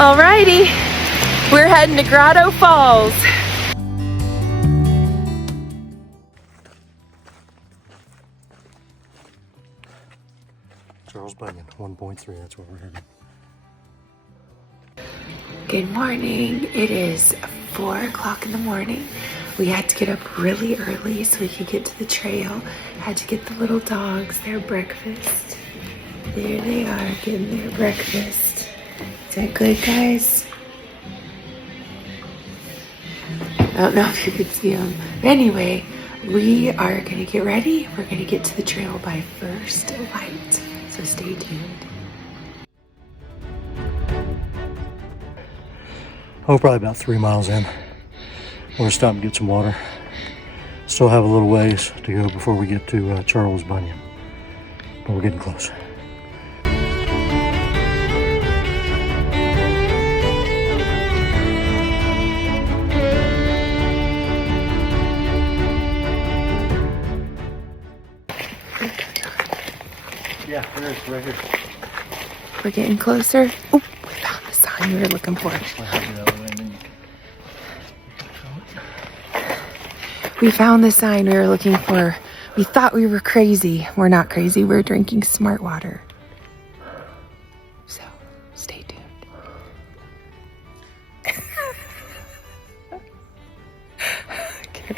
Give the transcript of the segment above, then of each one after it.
Alrighty, we're heading to Grotto Falls. Charles Bunion, 1.3, that's where we're headed. Good morning. It is 4 o'clock in the morning. We had to get up really early so we could get to the trail. Had to get the little dogs their breakfast. There they are getting their breakfast. Is that good, guys? I don't know if you could see them. But anyway, we are gonna get ready. We're gonna get to the trail by first light. So stay tuned. Oh, probably about 3 miles in. We're gonna stop and get some water. Still have a little ways to go before we get to Charles Bunion, but we're getting close. Yeah, there it is, right here. We're getting closer. Oh, we found the sign we were looking for. We found the sign we were looking for. We thought we were crazy. We're not crazy. We're drinking smart water. So, stay tuned. Okay.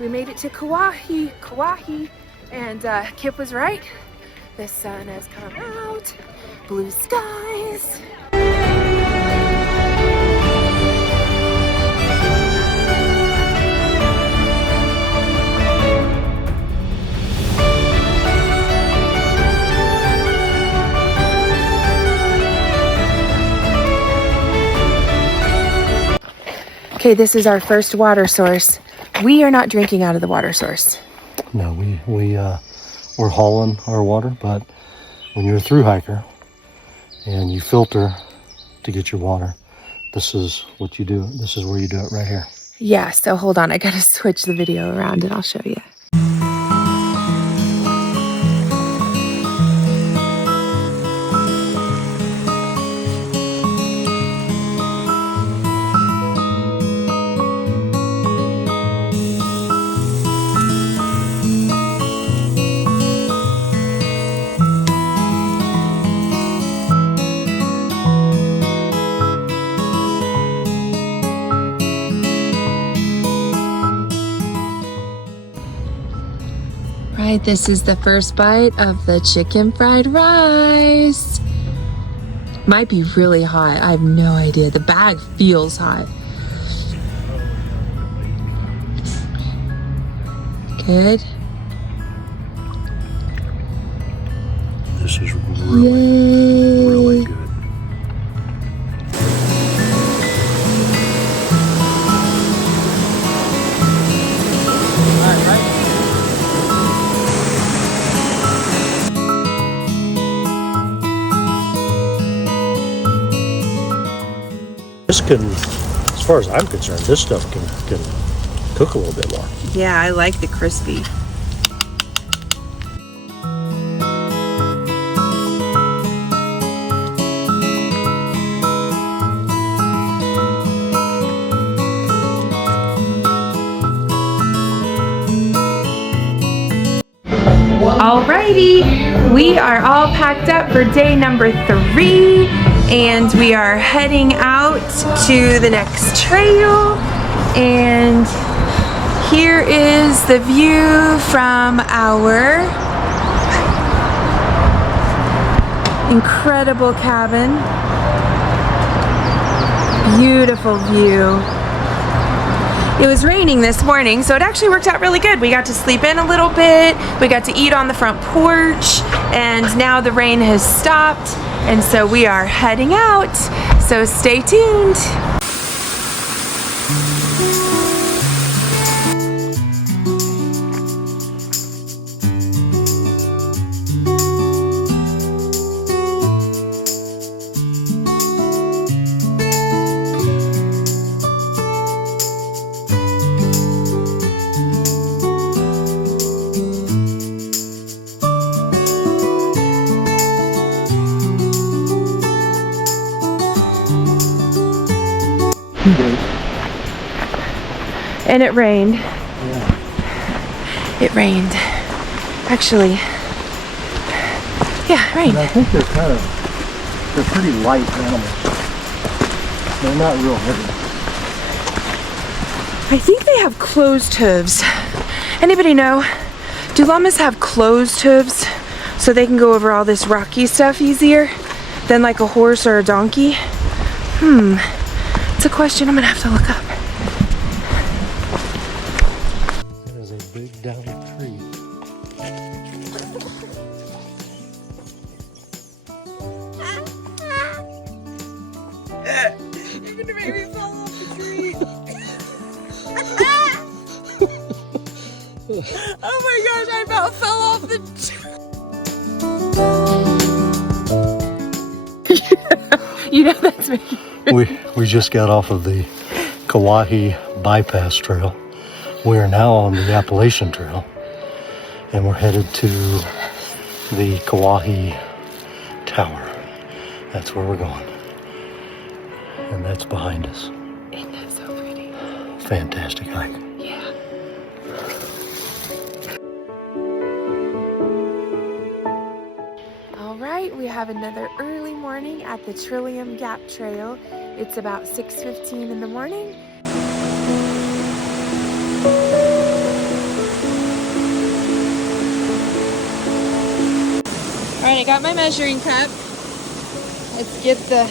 We made it to Kuwohi, and Kip was right. The sun has come out, blue skies. Okay, this is our first water source. We are not drinking out of the water source. No, we're hauling our water, but when you're a thru hiker and you filter to get your water, this is what you do. This is where you do it right here. Yeah, so hold on. I gotta switch the video around and I'll show you. Right, this is the first bite of the chicken fried rice. Might be really hot. I have no idea. The bag feels hot. Good. This is really good. This can, as far as I'm concerned, this stuff can cook a little bit more. Yeah, I like the crispy. Alrighty, we are all packed up for day number 3 and we are heading out to the next trail, and here is the view from our incredible cabin. Beautiful view. It was raining this morning, so it actually worked out really good. We got to sleep in a little bit, we got to eat on the front porch, and now the rain has stopped, and so we are heading out. So stay tuned. And it rained. Yeah. It rained. Actually, yeah, it rained. And I think they're pretty light animals. They're not real heavy. I think they have closed hooves. Anybody know? Do llamas have closed hooves so they can go over all this rocky stuff easier than like a horse or a donkey? It's a question I'm gonna have to look up. That is a big downed tree. You're gonna make me fall off the tree. Oh my gosh, I about fell off the tree. You know that's making We just got off of the Kuwohi bypass trail. We are now on the Appalachian trail, and we're headed to the Kuwohi Tower. That's where we're going, and that's behind us. Isn't that so pretty? Fantastic hike. Yeah. All right, we have another early morning at the Trillium Gap Trail. It's about 6:15 in the morning. All right, I got my measuring cup. Let's get the...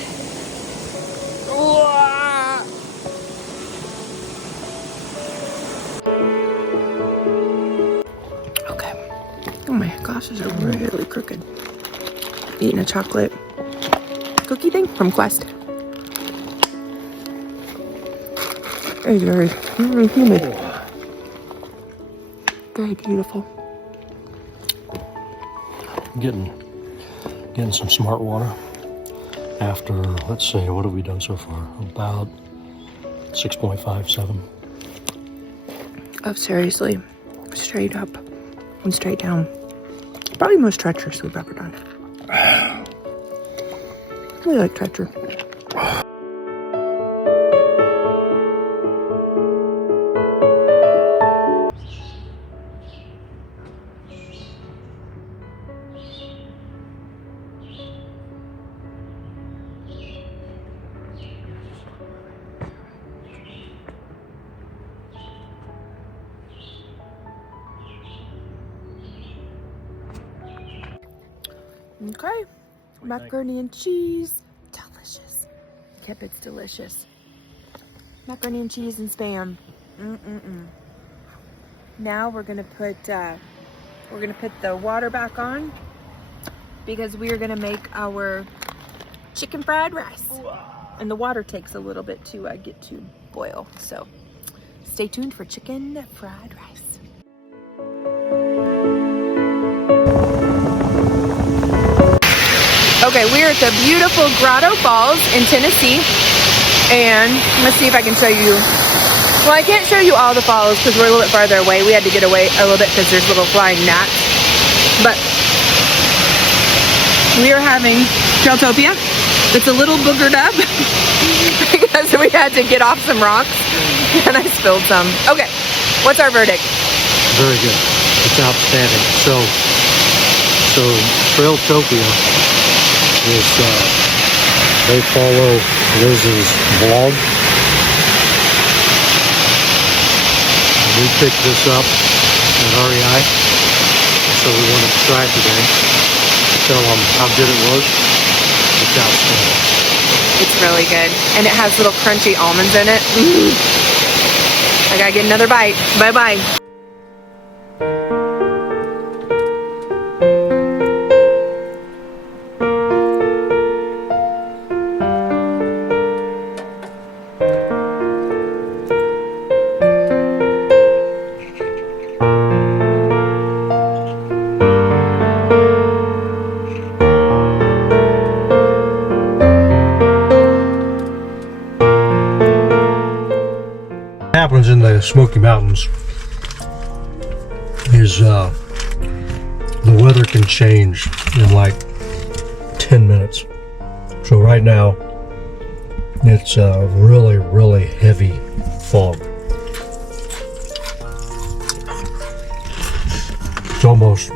Okay. Oh, my glasses are really crooked. Eating a chocolate cookie thing from Quest. It's very humid. Very beautiful. Getting some smart water after, let's see, what have we done so far? About 6.57. Oh, seriously. Straight up and straight down. Probably the most treacherous we've ever done. I really like treachery. Okay, macaroni and cheese, delicious. Yep, it's delicious. Macaroni and cheese and Spam. Now we're gonna put the water back on because we are gonna make our chicken fried rice. And the water takes a little bit to get to boil. So stay tuned for chicken fried rice. Okay, we're at the beautiful Grotto Falls in Tennessee, and let's see if I can show you. Well, I can't show you all the falls because we're a little bit farther away. We had to get away a little bit because there's little flying gnats. But we are having Trailtopia. It's a little boogered up because we had to get off some rocks, and I spilled some. Okay, what's our verdict? Very good. It's outstanding. So So Trailtopia is, they follow Liz's vlog. And we picked this up at REI, so we wanted to try it today. Tell them how good it was. It's outstanding. It's really good. And it has little crunchy almonds in it. I gotta get another bite. Bye-bye. Happens in the Smoky Mountains is the weather can change in like 10 minutes. So right now it's a really heavy fog. It's almost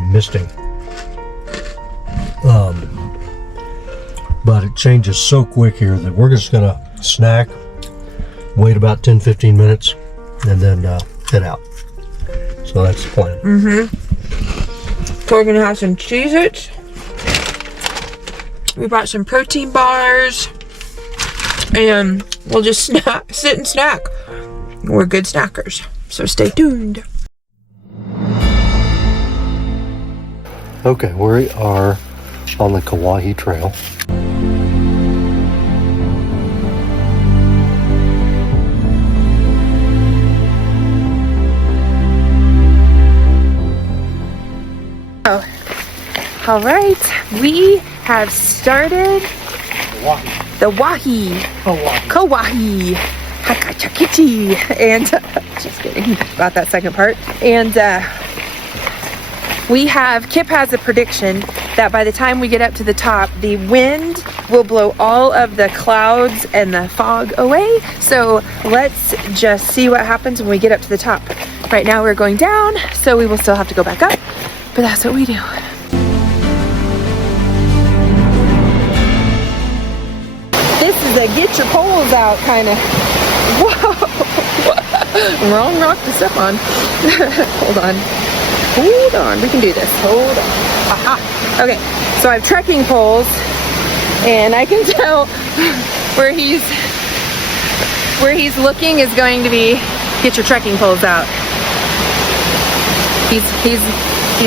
misting. But it changes so quick here that we're just gonna snack, wait about 10-15 minutes, and then head out. So that's the plan. So we're gonna have some Cheez-Its. We brought some protein bars, and we'll just sit and snack. We're good snackers, so stay tuned. Okay, we are on the Kuwohi Trail. All right, we have started the Kuwohi Hakachakichi, and just kidding about that second part. And Kip has a prediction that by the time we get up to the top, the wind will blow all of the clouds and the fog away. So let's just see what happens when we get up to the top. Right now we're going down, so we will still have to go back up, but that's what we do. This is a get your poles out kind of. Whoa! Wrong rock to step on. Hold on. We can do this. Hold on. Aha. Okay, so I have trekking poles, and I can tell where he's looking is going to be get your trekking poles out. He's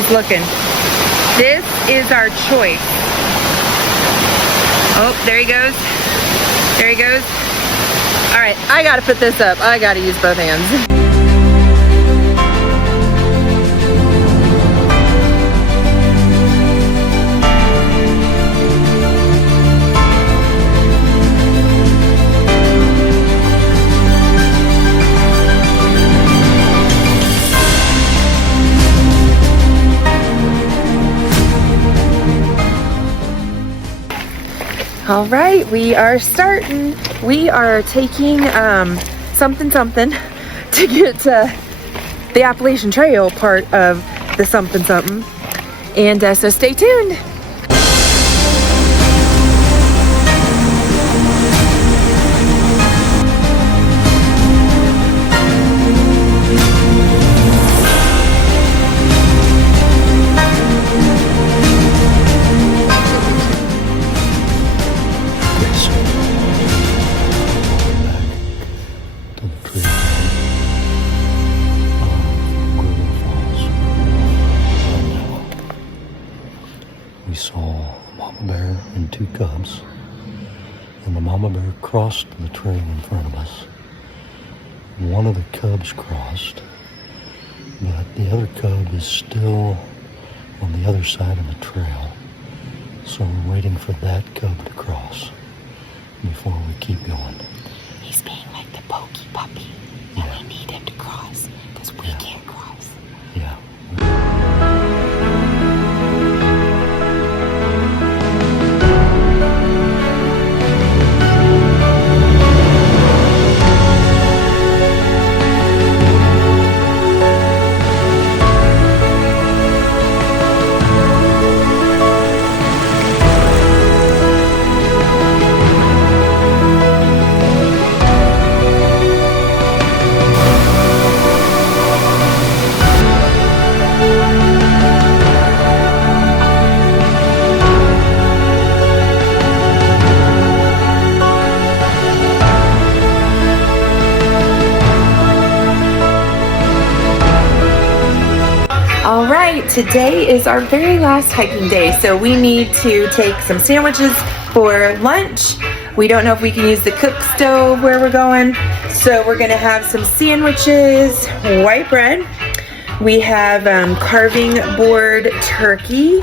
looking. This is our choice. Oh, there he goes. There he goes. All right, I gotta put this up. I gotta use both hands. All right, we are starting. We are taking something to get to the Appalachian Trail part of the something. And so stay tuned. We saw a mama bear and two cubs, and the mama bear crossed the trail in front of us. One of the cubs crossed, but the other cub is still on the other side of the trail. So we're waiting for that cub to cross before we keep going. He's being like the pokey puppy, and we need him to cross because we can't cross. Yeah. today is our very last hiking day, so we need to take some sandwiches for lunch. We don't know if we can use the cook stove where we're going, so we're gonna have some sandwiches, white bread. We have carving board turkey.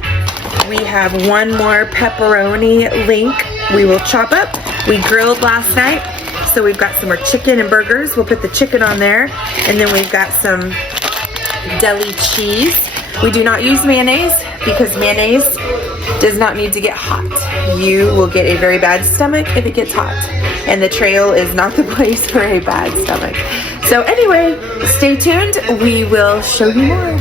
We have one more pepperoni link we will chop up. We grilled last night, so we've got some more chicken and burgers. We'll put the chicken on there, and then we've got some deli cheese. We do not use mayonnaise because mayonnaise does not need to get hot. You will get a very bad stomach if it gets hot, and the trail is not the place for a bad stomach. So anyway, stay tuned. We will show you more.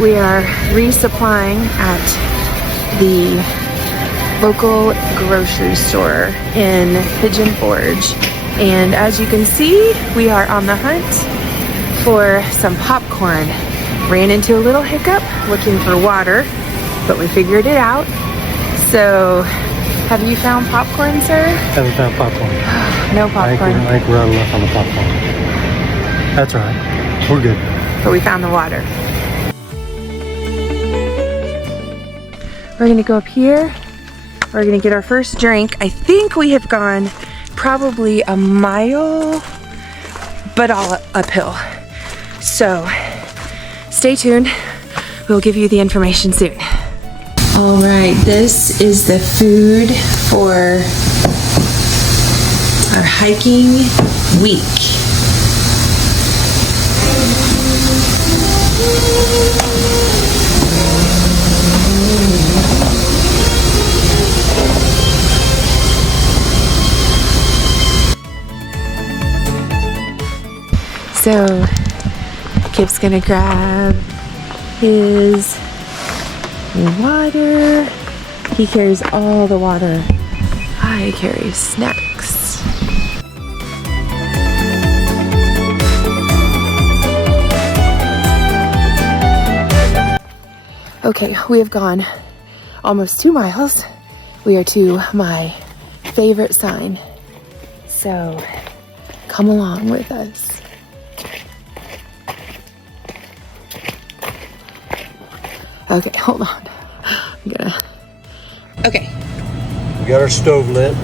We are resupplying at the local grocery store in Pigeon Forge. And as you can see, we are on the hunt for some popcorn. Ran into a little hiccup looking for water, but we figured it out. So, have you found popcorn, sir? Haven't found popcorn. No popcorn. I think we're out of luck on the popcorn. That's all right. We're good. But we found the water. We're gonna go up here. We're gonna get our first drink. I think we have gone probably a mile, but all uphill. So stay tuned. We'll give you the information soon. All right, this is the food for our hiking week. So, Kip's gonna grab his water. He carries all the water. I carry snacks. Okay, we have gone almost 2 miles. We are to my favorite sign. So, come along with us. Okay, hold on. I'm gonna... Okay. We got our stove lit.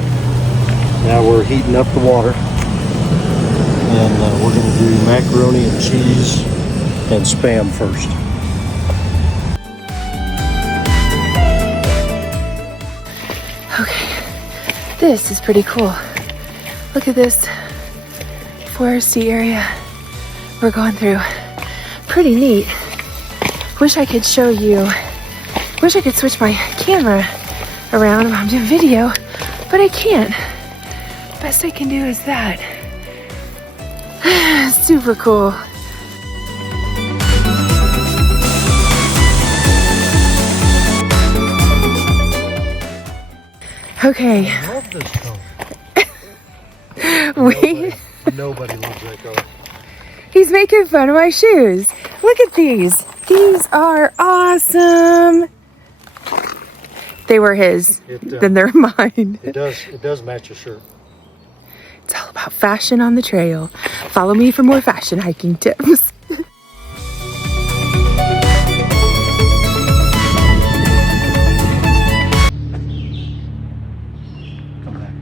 Now we're heating up the water. And we're going to do macaroni and cheese and Spam first. Okay, this is pretty cool. Look at this foresty area we're going through. Pretty neat. Wish I could show you, wish I could switch my camera around when I'm doing video, but I can't. Best I can do is that. Super cool. Okay. I love this color. Nobody loves that color. He's making fun of my shoes. Look at these. These are awesome. They were his, then they're mine. It does match your shirt. It's all about fashion on the trail. Follow me for more fashion hiking tips. Come back.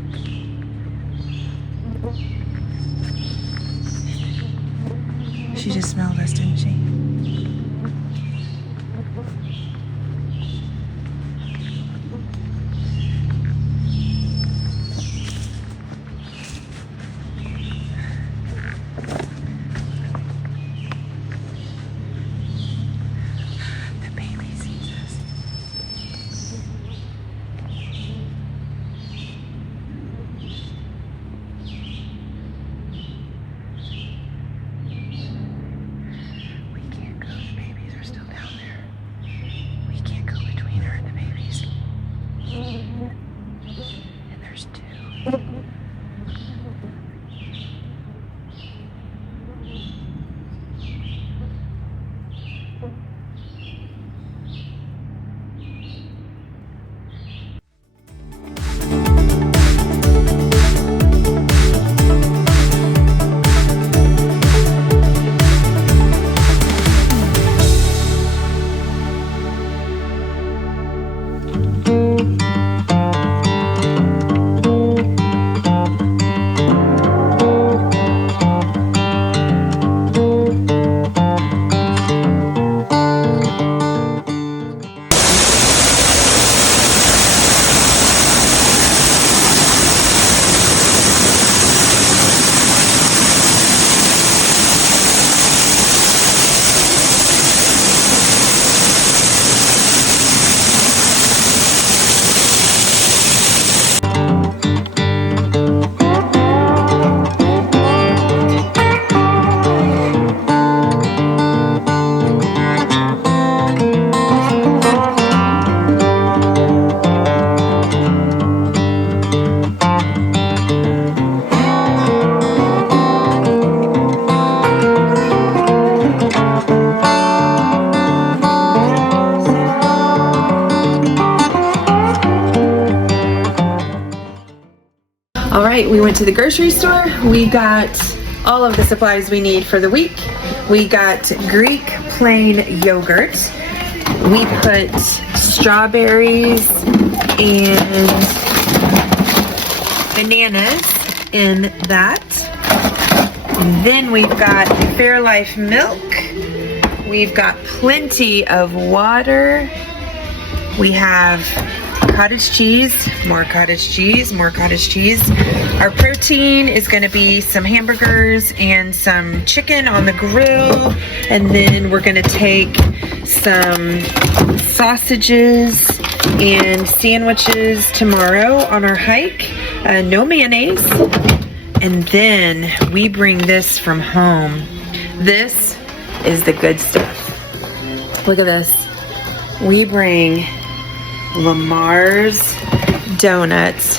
She just smelled us, didn't she? All right, we went to the grocery store. We got all of the supplies we need for the week. We got Greek plain yogurt. We put strawberries and bananas in that. Then we've got Fairlife milk. We've got plenty of water. We have cottage cheese, more cottage cheese, more cottage cheese. Our protein is going to be some hamburgers and some chicken on the grill. And then we're going to take some sausages and sandwiches tomorrow on our hike. No mayonnaise. And then we bring this from home. This is the good stuff. Look at this. We bring Lamar's donuts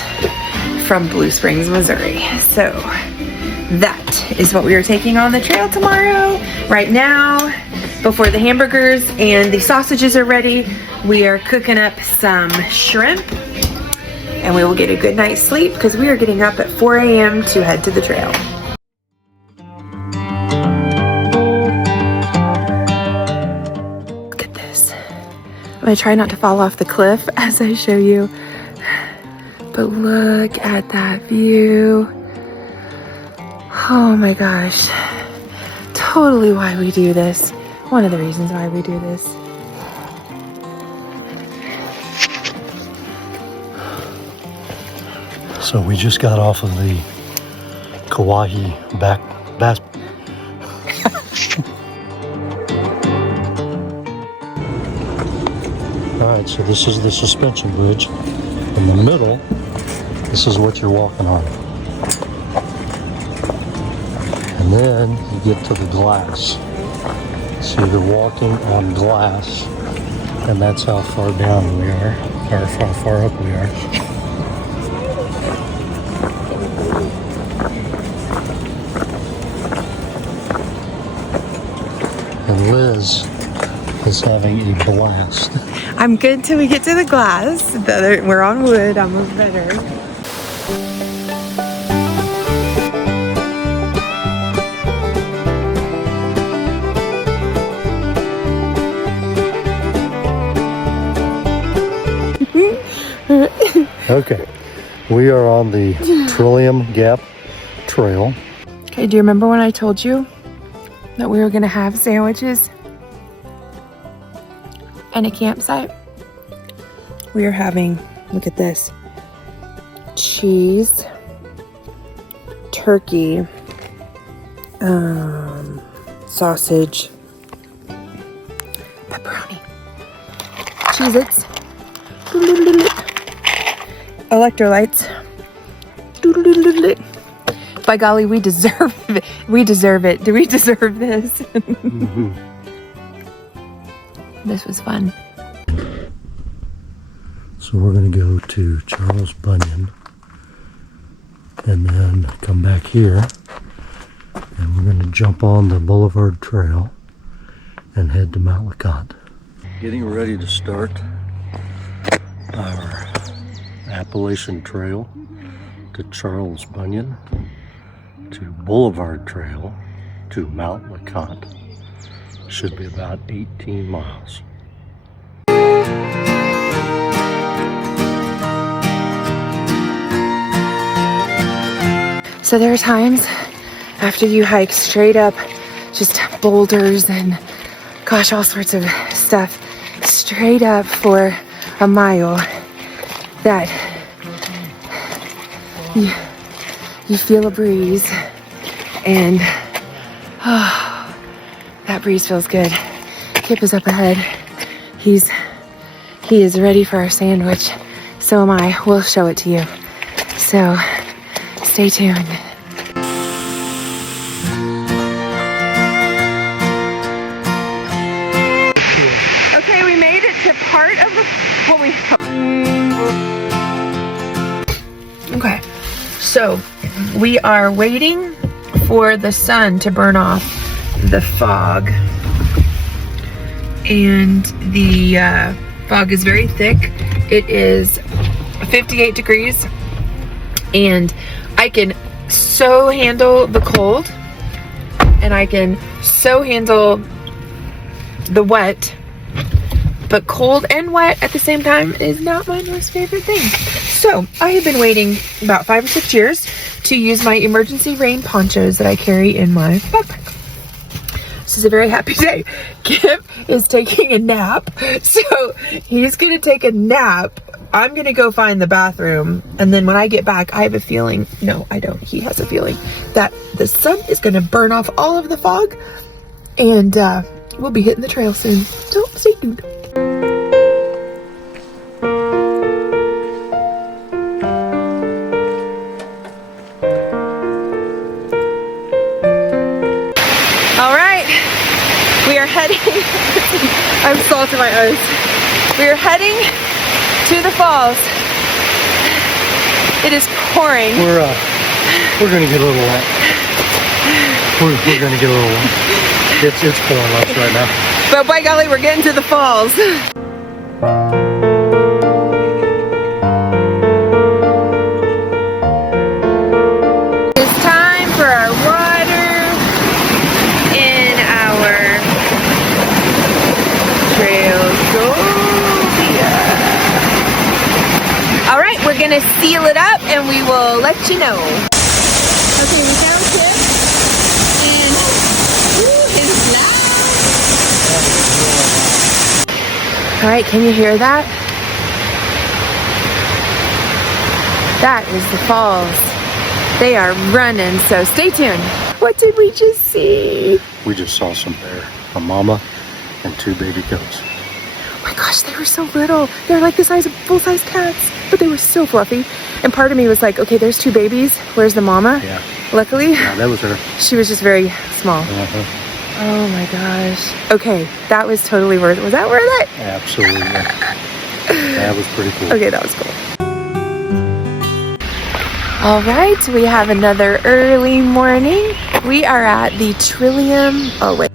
from Blue Springs, Missouri. So that is what we are taking on the trail tomorrow. Right now, before the hamburgers and the sausages are ready, we are cooking up some shrimp, and we will get a good night's sleep because we are getting up at 4 a.m. to head to the trail. Look at this. I'm gonna try not to fall off the cliff as I show you, but look at that view. Oh my gosh. Totally why we do this. One of the reasons why we do this. So we just got off of the Kuwohi bass. Alright, so this is the suspension bridge. In the middle, this is what you're walking on. And then you get to the glass. So you're walking on glass, and that's how far down we are, or how far up we are. Liz is having a blast. I'm good till we get to the glass. The other, we're on wood, almost better. Okay, we are on the Trillium Gap Trail. Okay, do you remember when I told you that we were gonna have sandwiches and a campsite? We are having, look at this, cheese, turkey, sausage, pepperoni, Cheez-Its, electrolytes. By golly, we deserve it. We deserve it. Do we deserve this? Mm-hmm. This was fun. So we're going to go to Charles Bunion and then come back here, and we're going to jump on the Boulevard Trail and head to Mount LeConte. Getting ready to start our Appalachian Trail to Charles Bunion, to Boulevard Trail to Mount LeConte. Should be about 18 miles. So there are times after you hike straight up, just boulders and gosh, all sorts of stuff, straight up for a mile, that you feel a breeze, and oh, that breeze feels good. Kip is up ahead. He is ready for our sandwich. So am I. We'll show it to you. So stay tuned. Okay, we made it to part of the Okay, so we are waiting for the sun to burn off the fog, and the fog is very thick. It is 58 degrees, and I can so handle the cold, and I can so handle the wet, but cold and wet at the same time is not my most favorite thing. So I have been waiting about 5 or 6 years to use my emergency rain ponchos that I carry in my backpack. This is a very happy day. Kip is taking a nap, so he's gonna take a nap. I'm gonna go find the bathroom, and then when I get back, I have a feeling, no, I don't, he has a feeling that the sun is gonna burn off all of the fog, and we'll be hitting the trail soon. So stay tuned. All right, we are heading, I'm salt in my eyes. We are heading to the falls. It is pouring. We're gonna get a little wet. We're gonna get a little wet. It's pouring us right now. But by golly, we're getting to the falls. It's time for our water in our Trailsovia. All right, we're gonna seal it up and we will let you know. Okay, we found Kip, and it's loud. All right, can you hear that? That is the falls. They are running, so stay tuned. What did we just see? We just saw some bear, a mama and 2 baby goats. Oh my gosh, they were so little. They're like the size of full-size cats, but they were so fluffy. And part of me was like, okay, there's 2 babies. Where's the mama? Yeah. Luckily, Yeah, that was her. she was just very small. Uh-huh. Oh my gosh. Okay, that was totally worth it. Was that worth it? Absolutely. That was pretty cool. Okay, that was cool. All right, we have another early morning. We are at the Trillium. Oh, wait.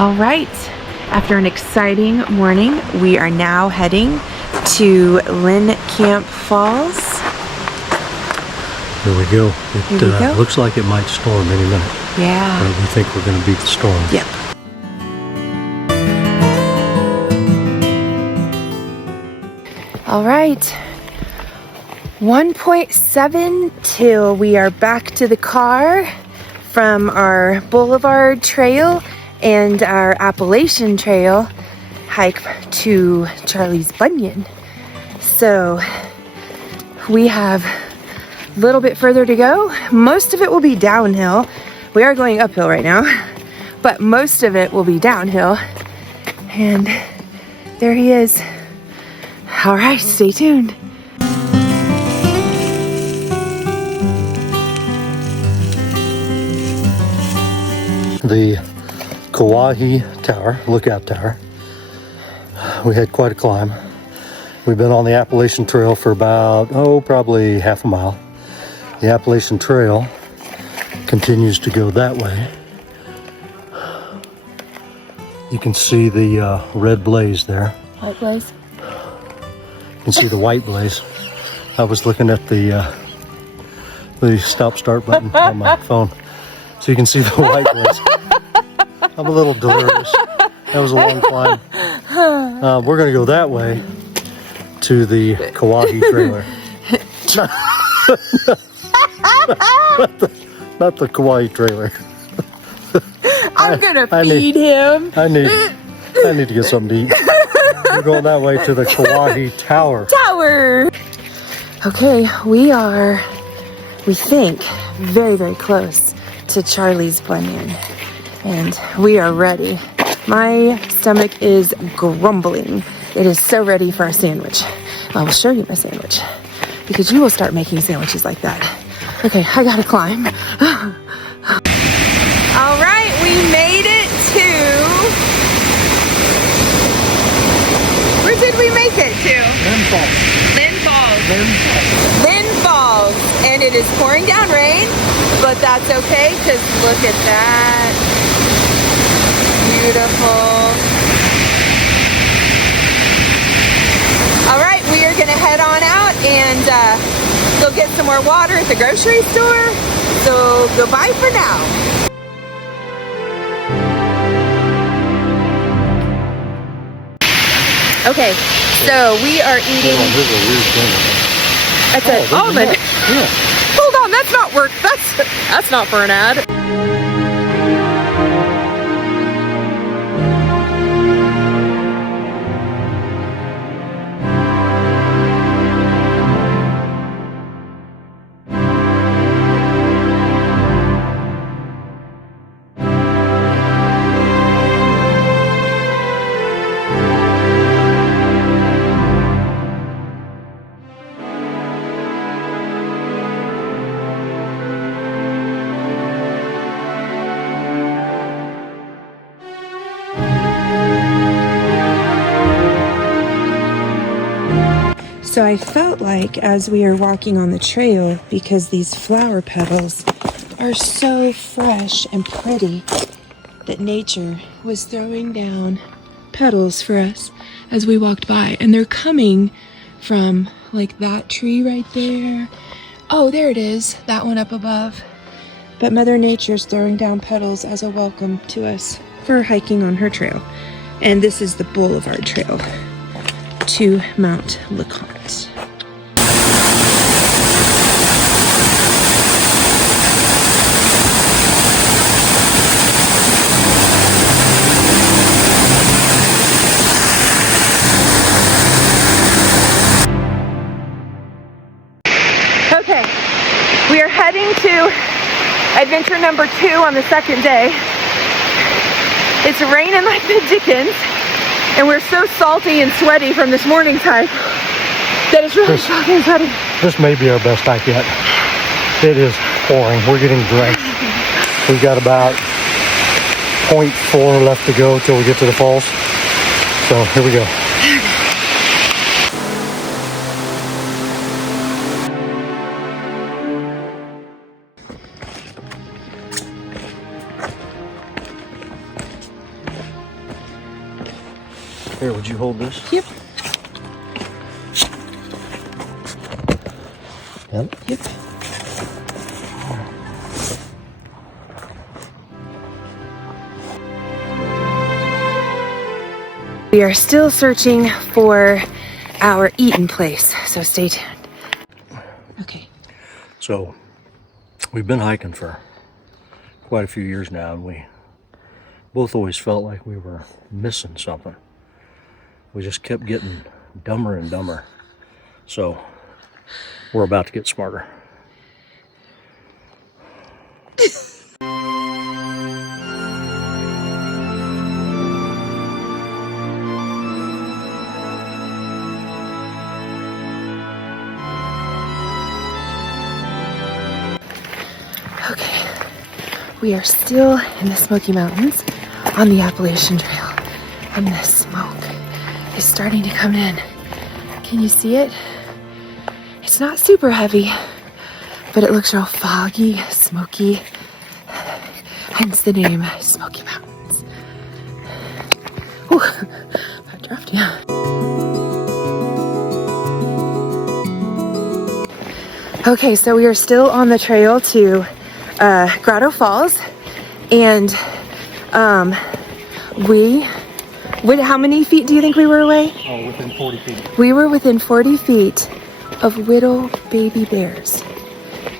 All right, after an exciting morning, we are now heading to Lynn Camp Falls. Here we go. Here we go. Looks like it might storm any minute. Yeah. But we think we're going to beat the storm. Yep. All right, 1.72. We are back to the car from our Boulevard Trail and our Appalachian Trail hike to Charlie's Bunion. So we have a little bit further to go. Most of it will be downhill. We are going uphill right now, but most of it will be downhill. And there he is. All right, stay tuned. The Kuwohi Tower, lookout tower. We had quite a climb. We've been on the Appalachian Trail for about, probably half a mile. The Appalachian Trail continues to go that way. You can see the red blaze there. White blaze? You can see the white blaze. I was looking at the stop-start button on my phone. So you can see the white blaze. I'm a little delirious. That was a long climb. We're going to go that way to the Kuwohi trailer. Not the Kuwohi trailer. I'm gonna feed him. I need to get something to eat. We're going that way to the Kuwohi Tower. Okay, we think, very, very close to Charlie's Bunion. And we are ready. My stomach is grumbling. It is so ready for our sandwich. I will show you my sandwich, because you will start making sandwiches like that. Okay, I gotta climb. All right, we made it to... Where did we make it to? Lynn Falls. Lynn Falls. Lynn Falls. Lynn Falls. And it is pouring down rain, but that's okay, because look at that. Beautiful. All right, we are gonna head on out and go get some more water at the grocery store. So goodbye for now. Okay, so we are eating. Here's a weird thing. That's an almond. Yeah. Hold on, that's not work. That's not for an ad. So I felt like as we were walking on the trail, because these flower petals are so fresh and pretty, that nature was throwing down petals for us as we walked by. And they're coming from like that tree right there. Oh, there it is, that one up above. But Mother Nature's throwing down petals as a welcome to us for hiking on her trail. And this is the Boulevard Trail to Mount LeConte. Okay, we are heading to adventure number 2 on the second day. It's raining like the dickens, and we're so salty and sweaty from this morning's hike that it's really salty and sweaty. This may be our best hike yet. It is pouring. We're getting drenched. We've got about 0.4 left to go till we get to the falls. So here we go. hold this? Yep. Yep. Yep. We are still searching for our eating place, so stay tuned. Okay. So we've been hiking for quite a few years now, and we both always felt like we were missing something. We just kept getting dumber and dumber. So we're about to get smarter. Okay, we are still in the Smoky Mountains on the Appalachian Trail, and the smoke is starting to come in. Can you see it? It's not super heavy, but it looks real foggy, smoky, hence the name Smoky Mountains. Ooh, I dropped you. Okay, so we are still on the trail to Grotto Falls, and how many feet do you think we were away? Oh, within 40 feet. We were within 40 feet of little baby bears.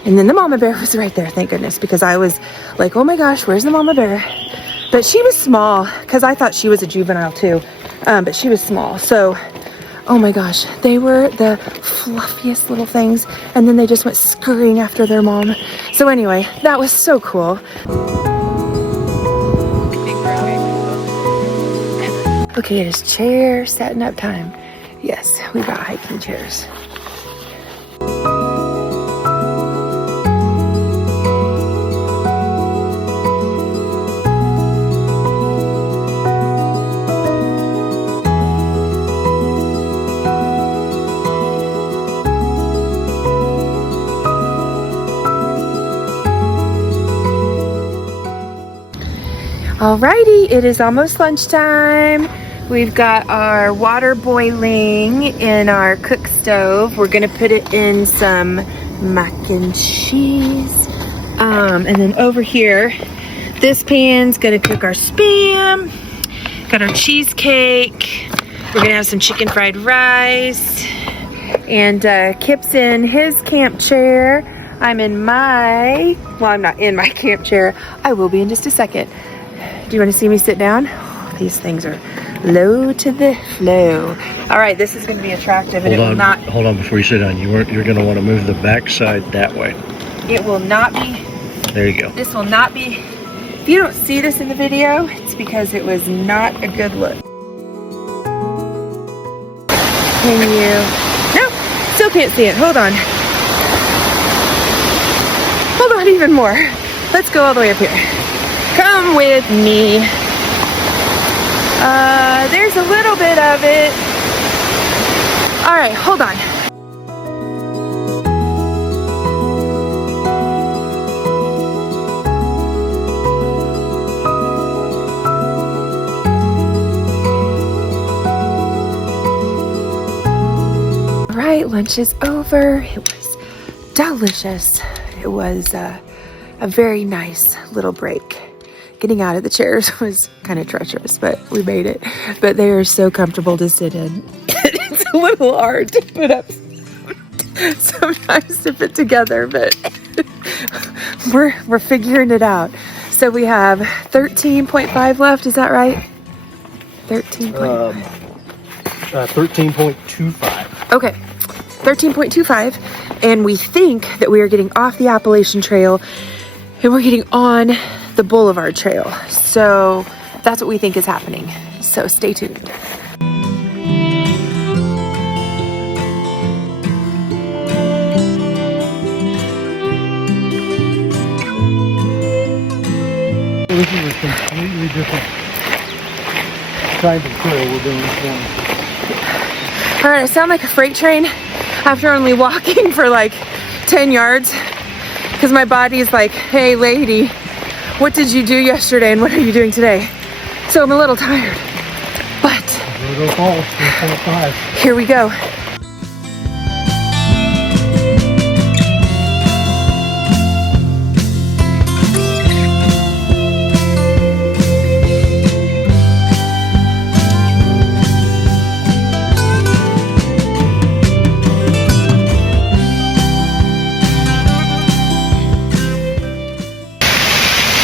And then the mama bear was right there, thank goodness, because I was like, oh my gosh, where's the mama bear? But she was small, because I thought she was a juvenile too, but she was small. So, oh my gosh, they were the fluffiest little things, and then they just went scurrying after their mom. So anyway, that was so cool. Okay, it is chair setting up time. Yes, we got hiking chairs. Alrighty, it is almost lunchtime. We've got our water boiling in our cook stove. We're gonna put it in some mac and cheese. And then over here, this pan's gonna cook our Spam. Got our cheesecake. We're gonna have some chicken fried rice. And Kip's in his camp chair. I'm in my, well, I'm not in my camp chair. I will be in just a second. Do you want to see me sit down? Oh, these things are low to the flow. All right, this is going to be attractive, and Hold on before you sit down. You're going to want to move the back side that way. It will not be. There you go. This will not be. If you don't see this in the video, it's because it was not a good look. Can you? No, still can't see it. Hold on. Hold on even more. Let's go all the way up here. Come with me. There's a little bit of it. All right, hold on. All right, lunch is over. It was delicious. It was a very nice little break. Getting out of the chairs was kind of treacherous, but we made it. But they are so comfortable to sit in. It's a little hard to put up sometimes to fit together, but we're figuring it out. So we have 13.5 left, is that right? 13.5. 13.25. Okay, 13.25. And we think that we are getting off the Appalachian Trail and we're getting on the Boulevard Trail. So that's what we think is happening. So stay tuned. This is a completely different kind of trail we're doing this morning. All right, I sound like a freight train after only walking for like 10 yards because my body is like, hey lady, what did you do yesterday and what are you doing today? So I'm a little tired, but Grotto Falls, 3.5. Here we go.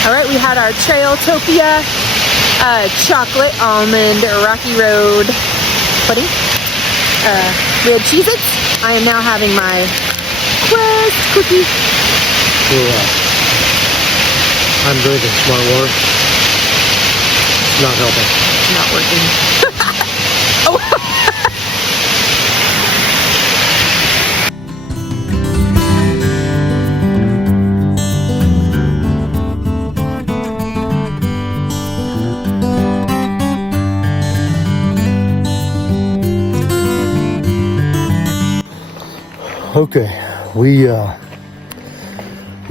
All right, we had our Trailtopia chocolate almond rocky road pudding. We had Cheez-Its. I am now having my Quest cookie. I'm drinking Smart Water. Not helping. Not working. Oh. Okay, we've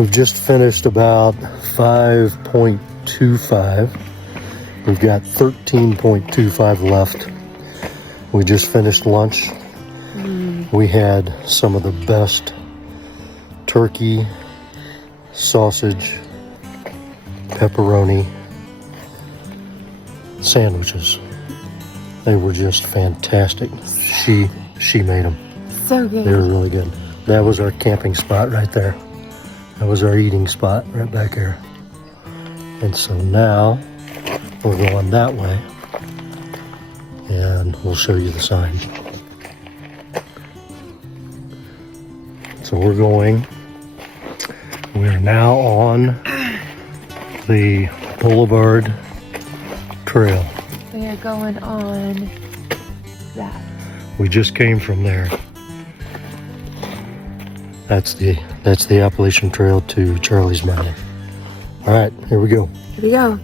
just finished about 5.25. We've got 13.25 left. We just finished lunch. We had some of the best turkey, sausage, pepperoni sandwiches. They were just fantastic. She made them. So good. They were really good. That was our camping spot right there. That was our eating spot right back here. And so now we're going that way and we'll show you the sign. So we are now on the Boulevard Trail. We are going on that. We just came from there. That's the Appalachian Trail to Charlie's Mountain. All right, here we go. Here we go.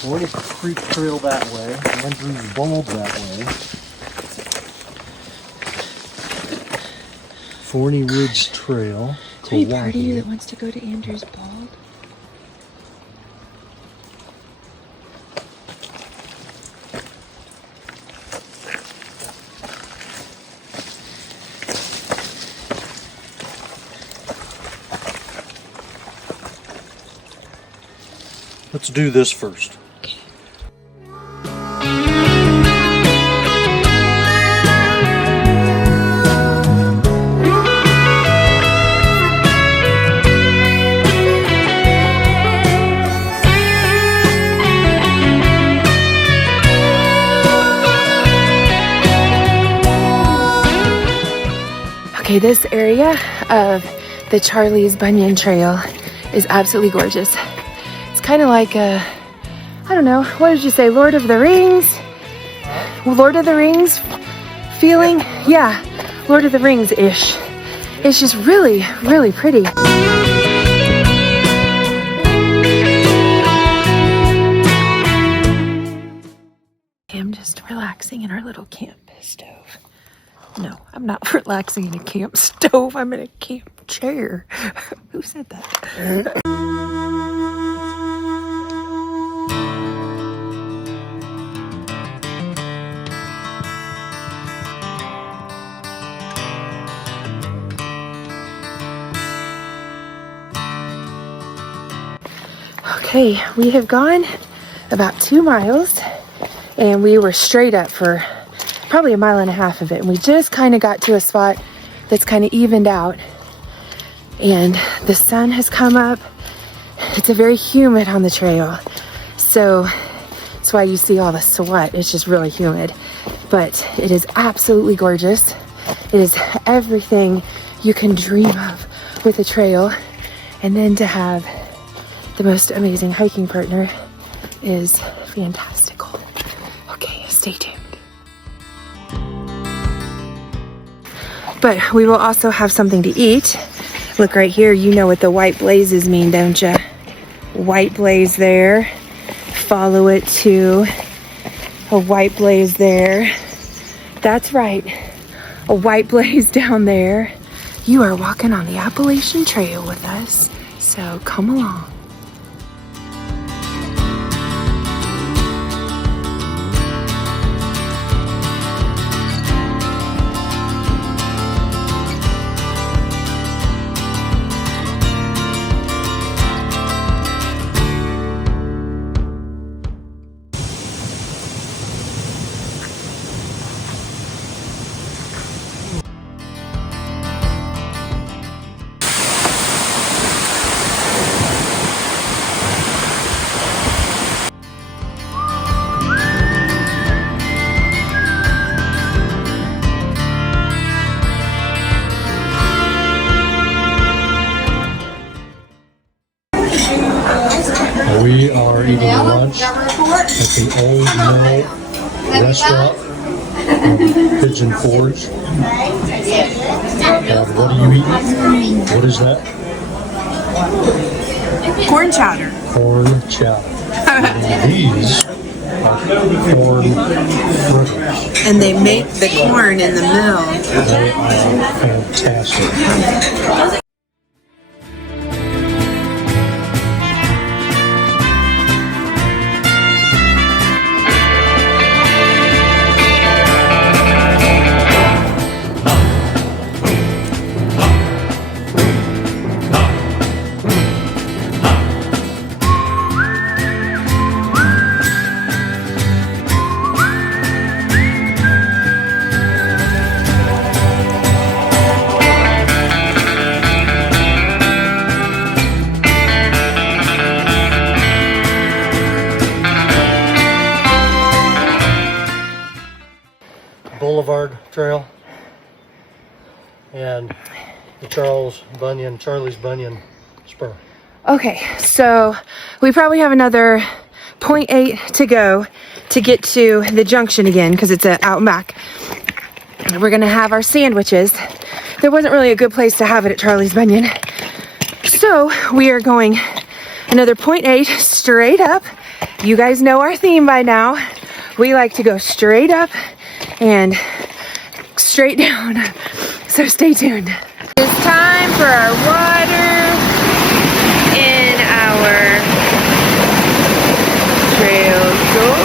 Forney Creek Trail that way, Andrew's Bulb that way. Forney Ridge Trail, Is there part of you Kuwohi. that wants to go to Andrew's Bald? Let's do this first. Okay, this area of the Charlie's Bunion Trail is absolutely gorgeous. It's kind of like a, I don't know, what did you say, Lord of the Rings? Lord of the Rings feeling? Yeah, Lord of the Rings-ish. It's just really, really pretty. I'm just relaxing in our little camp stove. No, I'm not relaxing in a camp stove. I'm in a camp chair. Who said that? Okay, we have gone about 2 miles and we were straight up for probably 1.5 miles of it. And we just kind of got to a spot that's kind of evened out. And the sun has come up. It's a very humid on the trail. So that's why you see all the sweat. It's just really humid. But it is absolutely gorgeous. It is everything you can dream of with a trail. And then to have the most amazing hiking partner is fantastical. Okay, stay tuned. But we will also have something to eat. Look right here, you know what the white blazes mean, don't you? White blaze there. Follow it to a white blaze there. That's right, a white blaze down there. You are walking on the Appalachian Trail with us, so come along. We are eating lunch at the Old Mill Restaurant in Pigeon Forge. What are you eating? What is that? Corn chowder. Corn chowder. And these are corn fritters. And they make the corn in the mill. They are fantastic. Boulevard Trail and the Charlie's Bunion Spur. Okay, so we probably have another 0.8 to go to get to the junction again because it's out and back. We're gonna have our sandwiches. There wasn't really a good place to have it at Charlie's Bunion. So we are going another 0.8 straight up. You guys know our theme by now. We like to go straight up and straight down. So stay tuned. It's time for our water in our Trailtopia.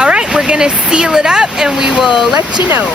All right, we're gonna seal it up and we will let you know.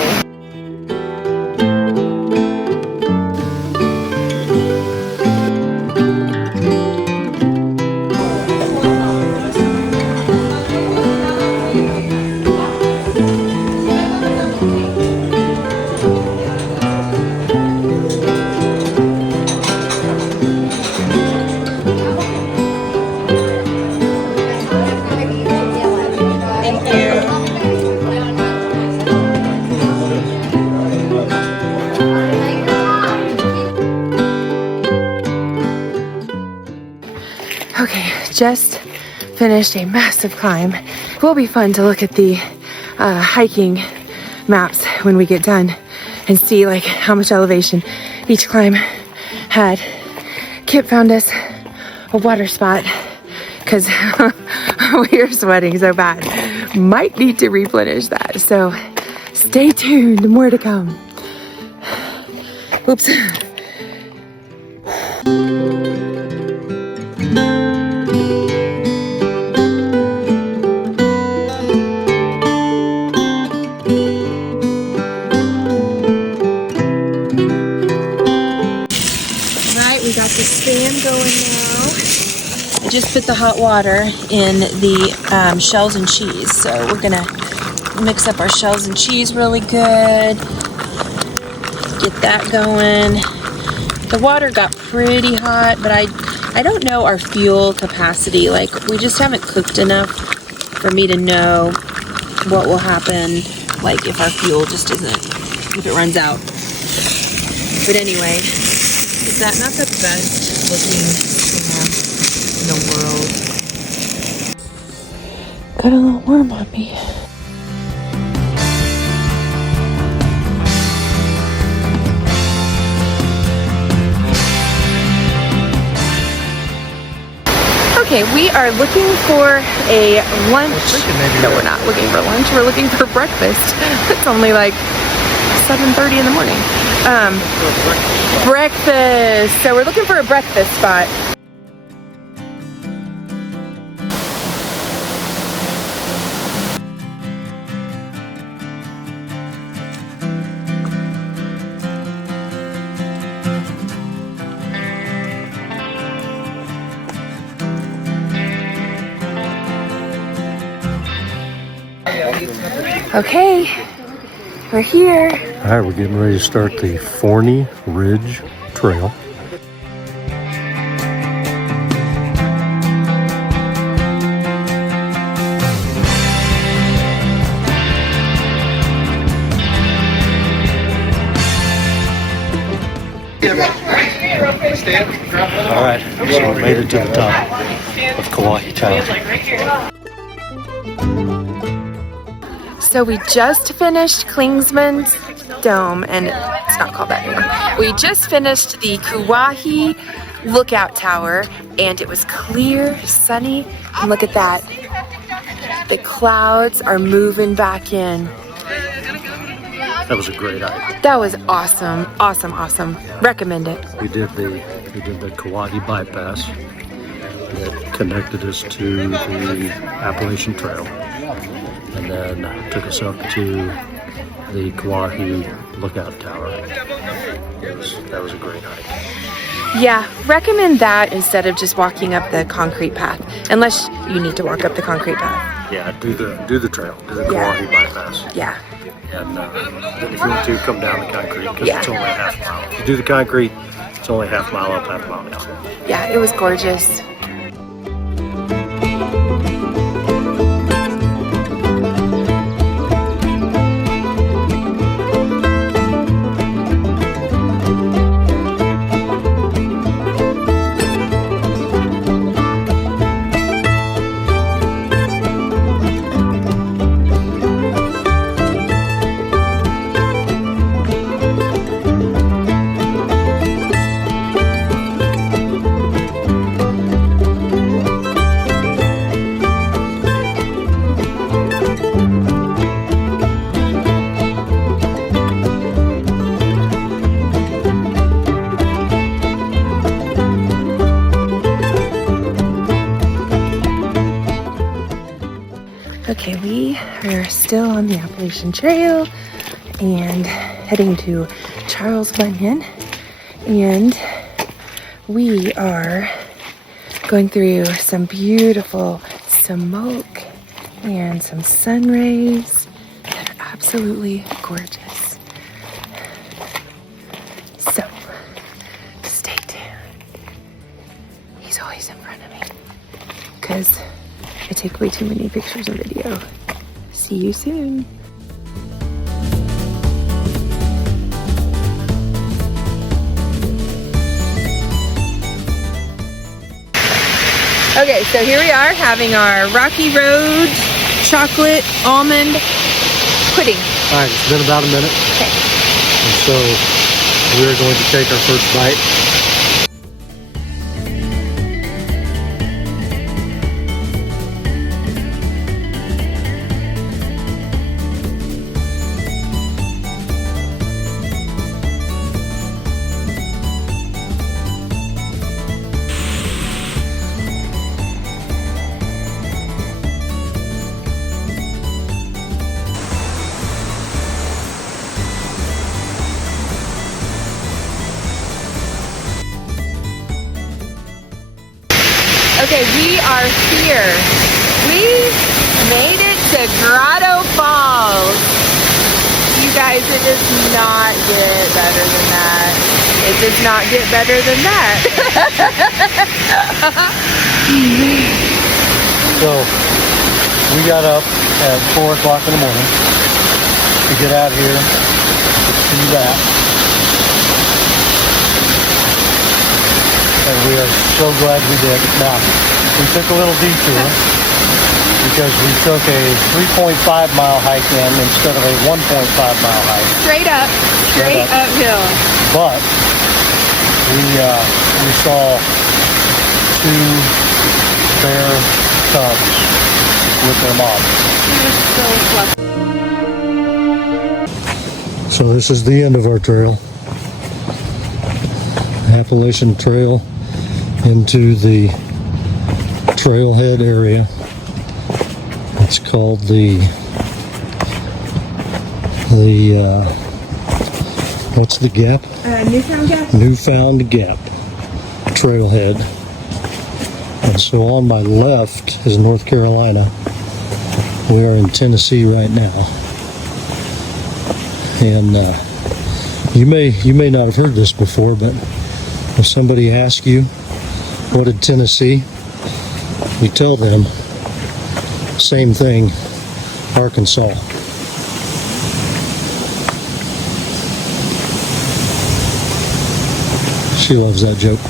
Okay, just finished a massive climb. It will be fun to look at the hiking maps when we get done and see like how much elevation each climb had. Kip found us a water spot because we are sweating so bad. Might need to replenish that. So stay tuned, more to come. Oops. We got the stand going now. just put the hot water in the shells and cheese. So we're gonna mix up our shells and cheese really good. Get that going. The water got pretty hot, but I don't know our fuel capacity. Like, we just haven't cooked enough for me to know what will happen, like if our fuel just if it runs out. But anyway, is that not the best looking spam in the world? Got a little worm on me. Okay, we are looking for a lunch. No, we're not looking for lunch. We're looking for breakfast. It's only like 7:30 in the morning. Breakfast. So we're looking for a breakfast spot. Okay, we're here. All right, we're getting ready to start the Forney Ridge Trail. All right, so we made it to the top of Kuwohi Town. So we just finished Clingsman's Dome, and it's not called that anymore. We just finished the Kuwohi Lookout Tower, and it was clear, sunny, and look at that. The clouds are moving back in. That was a great hike. That was awesome, awesome, awesome. Recommend it. We did the Kuwohi bypass that connected us to the Appalachian Trail, and then took us up to the Kuwohi Lookout Tower. That was a great hike. Yeah, recommend that instead of just walking up the concrete path, unless you need to walk up the concrete path. Yeah, do the trail, do the Kuwohi bypass. Yeah. And then if you want to, come down the concrete, because Yeah. it's only a half mile. If you do the concrete, it's only half mile up, half mile down. Yeah, it was gorgeous. Okay, we are still on the Appalachian Trail and heading to Charles Bunion, and we are going through some beautiful smoke and some sun rays that are absolutely gorgeous. So, stay tuned. He's always in front of me because I take way too many pictures and video. See you soon. Okay, so here we are having our Rocky Road chocolate almond pudding. All right, it's been about a minute. Okay. And so we're going to take our first bite. Okay, we are here. We made it to Grotto Falls. You guys, it does not get better than that. It does not get better than that. So, we got up at 4 o'clock in the morning to get out here to see that. And we are so glad we did. Now, we took a little detour because we took a 3.5 mile hike in instead of a 1.5 mile hike. Straight uphill. But we saw 2 bear cubs with their mom. So this is the end of our trail. Appalachian Trail into the trailhead area. It's called the what's the gap? Newfound Gap. Newfound Gap trailhead. And so on my left is North Carolina. We are in Tennessee right now. And you may not have heard this before, but if somebody asks you, what did Tennessee? We tell them, same thing, Arkansas. She loves that joke.